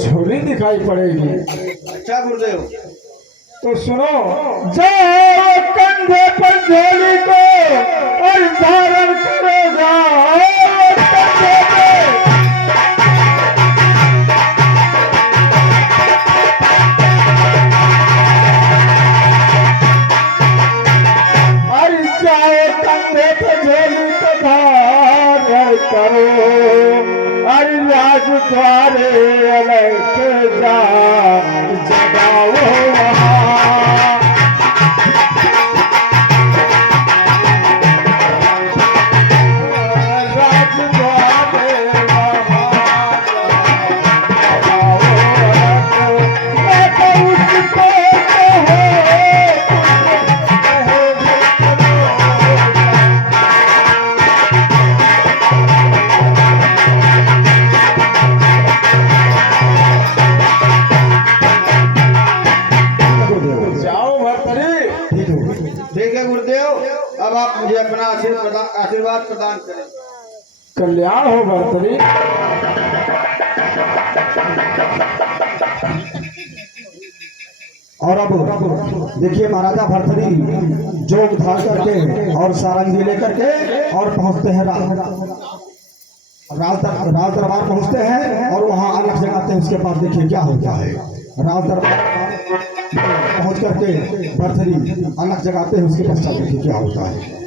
झोली दिखाई पड़ेगी। अच्छा गुरुदेव। तो सुनो, जाओ कंधे पर झोली को और धारण करेगा कंधे पे। और जाओ कंधे पे झोली को धारण करो और राज द्वारे अलग जा जगाओ वहाँ। ठीक है गुरुदेव, अब आप मुझे अपना आशीर्वाद प्रदान करें। कल्याण हो भर्तरी। और अब देखिए महाराजा भर्तरी जोग धार करके और सारंगी लेकर के और पहुंचते हैं राज दरबार पहुंचते हैं और वहां अलग जगाते हैं। उसके बाद देखिए क्या होता है। राज दरबार पहुंच करके भर्तरी अलग जगाते हैं। उसके पश्चात देखिए क्या होता है।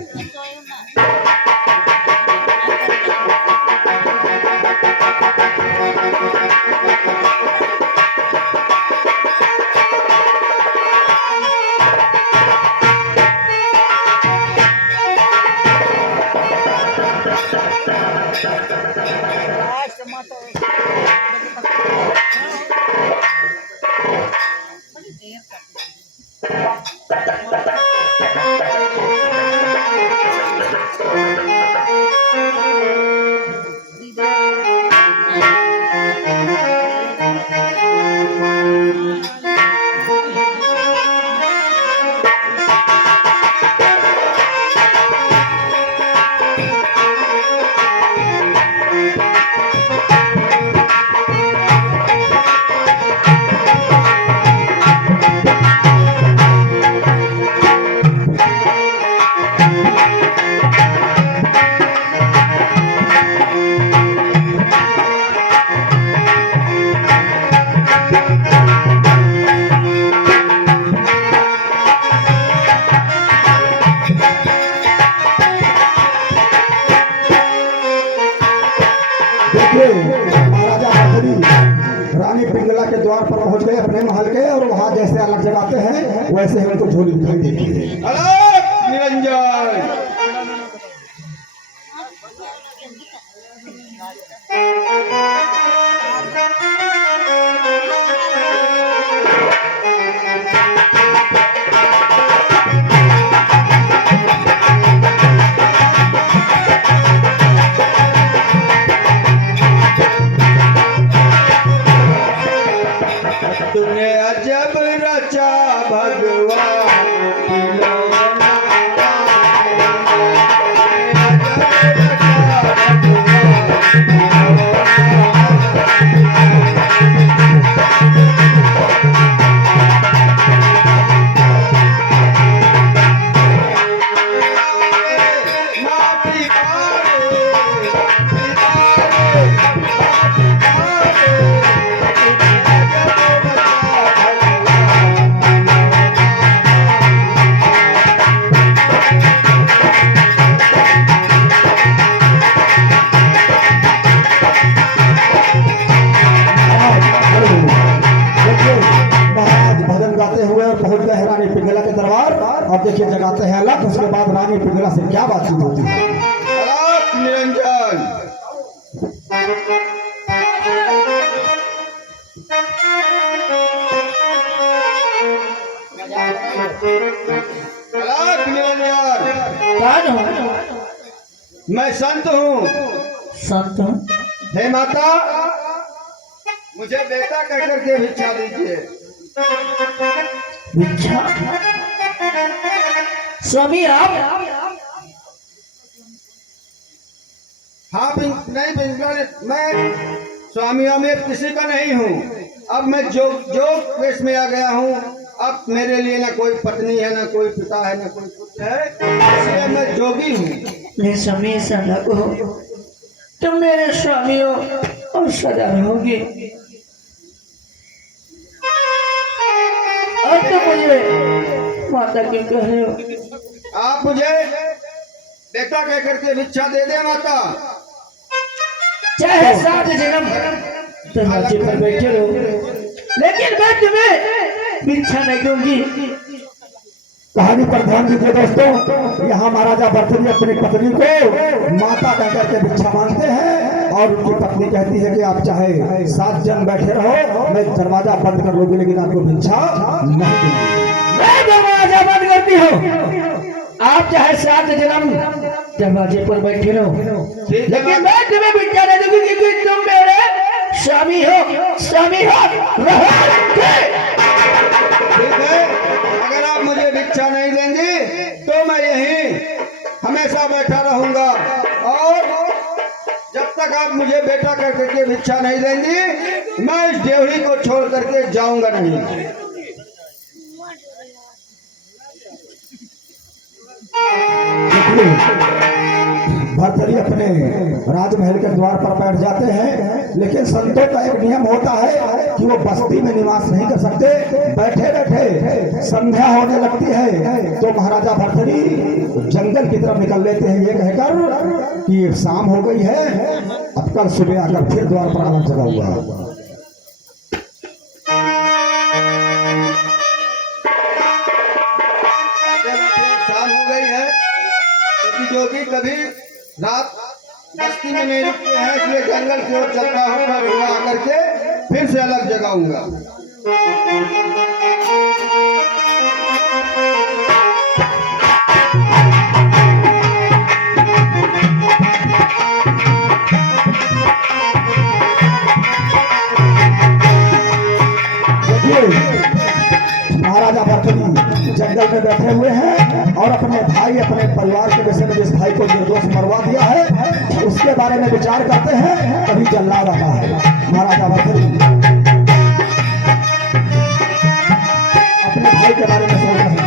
महाराजा भर्तरी रानी पिंगला के द्वार पर पहुंच गए अपने महल के और वहां जैसे अलग जगाते हैं वैसे ही उनको झोली दिखाई देती है। अलग निरंजन। तुमने अजब रचा भगवान खिलौना। और देखिए जगाते हैं अलग। उसके बाद रानी पिंगला से क्या बातचीत होती है। अलग निरंजन। अलग निरंजन। मैं संत हूँ। संत हूँ? हे माता, मुझे बेटा कहकर के भिक्षा दीजिए। भिक्षा? स्वामी आप? हाँ नहीं, मैं स्वामी अमीर किसी का नहीं हूँ। अब मैं जो वेश में आ गया हूँ। अब मेरे लिए ना कोई पत्नी है, ना कोई पिता है, ना कोई पुत्र है, इसलिए मैं जोगी हूँ। मैं स्वामी ऐसा न कहो, तुम मेरे स्वामी हो और सदा रहोगे। और तुम मुझे माता क्यों कह रहे हो? आप मुझे बेटा कह करके भिक्षा दे दे माता। चाहे 7 जन्म दरवाजे पर बैठे रहो, लेकिन मैं तुम्हें भिक्षा नहीं दूंगी। कहानी पर ध्यान दीजिए दोस्तों। यहाँ महाराजा भर्तृहरि अपनी पत्नी को माता कह करके भिक्षा मांगते हैं और उनकी पत्नी कहती है कि आप चाहे 7 जन्म बैठे रहो, मैं दरवाजा बंद कर लूंगी, लेकिन आपको भिक्षा नहीं दूंगी। मैं दरवाजा बंद करती हूँ। आप चाहे 7 जन्म दरवाजे पर बैठे रहो, लेकिन मैं तुम्हें भिक्षा नहीं दूंगी, क्योंकि तुम मेरे स्वामी हो। रहोगे। ठीक है, अगर आप मुझे भिक्षा नहीं देंगे तो मैं यहीं हमेशा बैठा रहूंगा, और जब तक आप मुझे बेटा कह करके भिक्षा नहीं देंगी, मैं इस डेवढ़ी को छोड़ करके जाऊंगा नहीं। भर्तृहरि अपने राजमहल के द्वार पर बैठ जाते हैं, लेकिन संतों का एक नियम होता है कि वो बस्ती में निवास नहीं कर सकते। बैठे बैठे संध्या होने लगती है तो महाराजा भर्तृहरि जंगल की तरफ निकल लेते हैं, ये कहकर कि शाम हो गई है, अब कल सुबह आकर फिर द्वार पर आना जगाऊंगा। शाम हो गई है, क्योंकि जोगी कभी रात बस्ती में नहीं रुकते हैं, इसलिए जंगल की ओर चलता हूँ। मैं सुबह आकर के फिर से अलग जगाऊंगा। महाराजा भर्तृहरि जंगल में बैठे हुए हैं और अपने भाई, अपने परिवार के विषय में जिस भाई को निर्दोष मरवा दिया है उसके बारे में विचार करते हैं। तभी जल्लाद आता है। महाराजा भर्तृहरि अपने भाई के बारे में सोच रहे हैं।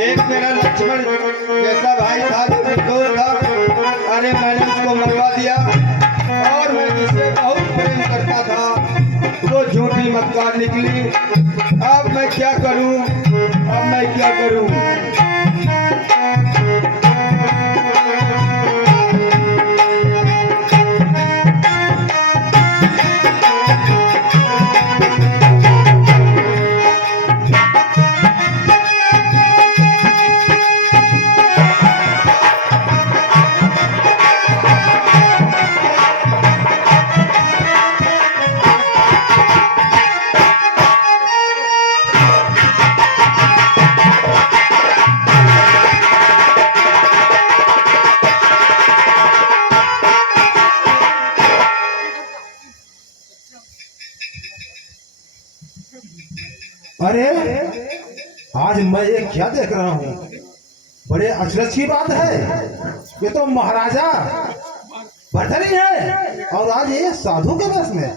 एक मेरा लक्ष्मण जैसा भाई था, निर्दोष था, अरे मैंने उसको मरवा दिया, और मैं जिससे बहुत प्रेम करता था वो झूठी मक्कार निकली। अब मैं क्या करूं? अरे आज मैं ये क्या देख रहा हूँ, बड़े अचरज की बात है। ये तो महाराजा भर्तृहरि है और आज ये साधु के वेश में,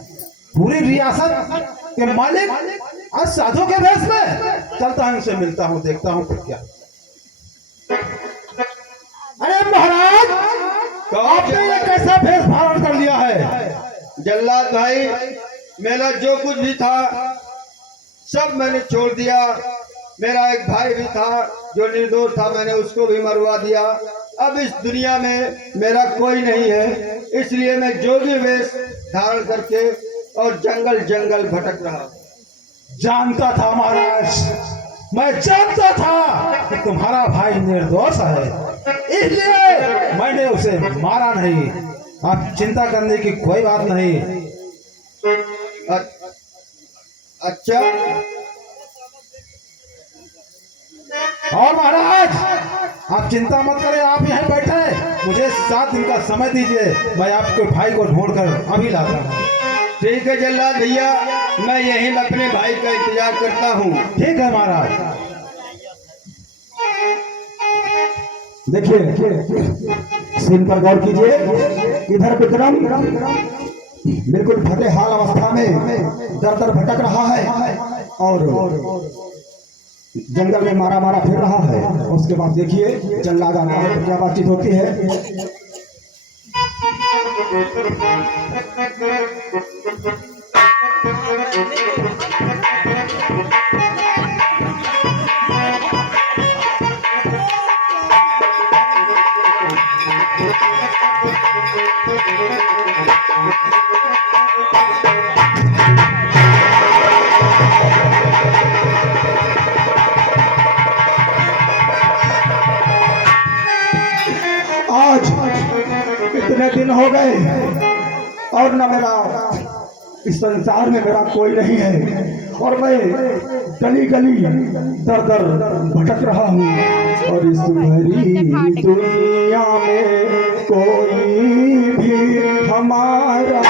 पूरी रियासत के मालिक आज साधु के वेश में। चलता हूँ, उनसे मिलता हूँ, देखता हूँ फिर क्या। अरे महाराज, आपने ये कैसा भेष धारण कर लिया है? जल्लाद भाई, मेरा जो कुछ भी था सब मैंने छोड़ दिया। मेरा एक भाई भी था जो निर्दोष था, मैंने उसको भी मरवा दिया। अब इस दुनिया में मेरा कोई नहीं है, इसलिए मैं जोगी वेश धारण करके और जंगल जंगल भटक रहा। जानता था महाराज, मैं जानता था कि तुम्हारा भाई निर्दोष है, इसलिए मैंने उसे मारा नहीं। आप चिंता करने की कोई बात नहीं। अच्छा, और महाराज आप चिंता मत करें, आप यहाँ बैठे, मुझे 7 दिन का समय दीजिए, मैं आपके भाई को ढूंढकर अभी लाता हूँ। ठीक है जल्लाद भैया, मैं यहीं अपने भाई का इंतजार करता हूँ। ठीक है महाराज। देखिए सीन पर गौर कीजिए। इधर विक्रम बिल्कुल फतेहाल अवस्था में दर दर भटक रहा है और जंगल में मारा मारा फिर रहा है। उसके बाद देखिए जल्लाद आता है तो क्या बातचीत होती है। आज इतने दिन हो गए और न मेरा इस संसार में मेरा कोई नहीं है और मैं गली गली दर दर भटक रहा हूँ और इस भरी दुनिया में कोई भी हमारा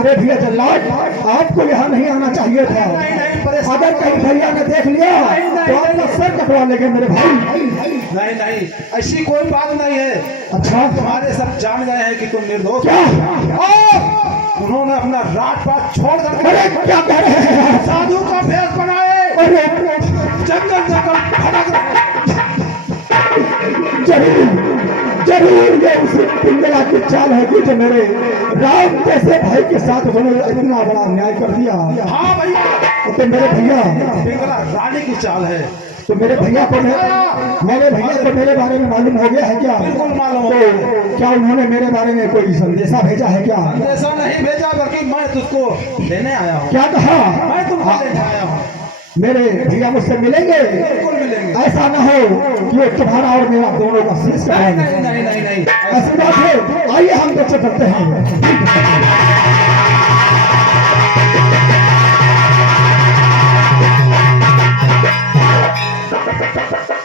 अरे भैया जल्लाद आपको यहाँ नहीं आना चाहिए था। अगर कहीं भैया ने देख लिया तो आपका सर कटवा लेंगे मेरे भाई। नहीं नहीं ऐसी कोई बात नहीं है। अच्छा तुम्हारे सब जान गए हैं कि तुम निर्दोष क्या? उन्होंने अपना राजपाट छोड़ कर अरे क्या कह रहे हैं? साधु का भेष बनाए अरे जंगल जंगल भटक रहे। जरूर ये उस पिंगला की चाल है कि जो मेरे राम जैसे भाई के साथ उन्होंने इतना बड़ा अन्याय कर दिया। हाँ भैया तो मेरे भैया पिंगला रानी की चाल है। तो मेरे भैया को मेरे भैया को मेरे बारे में मालूम हो गया है क्या? बिल्कुल मालूम हो तो गया। क्या उन्होंने मेरे बारे में कोई संदेशा भेजा है क्या? ऐसा नहीं भेजा बल्कि मैं तुझको लेने आया हूँ। क्या कहा? मैं तुमको लेने आया हूँ। मेरे भैया मुझसे मिलेंगे? बिल्कुल मिलेंगे। ऐसा न हो कि वो तुम्हारा और मेरा दोनों का शीश नहीं कटाएंगे। नहीं नहीं नहीं नहीं ऐसी बात है। आइए हम तो चलते हैं। है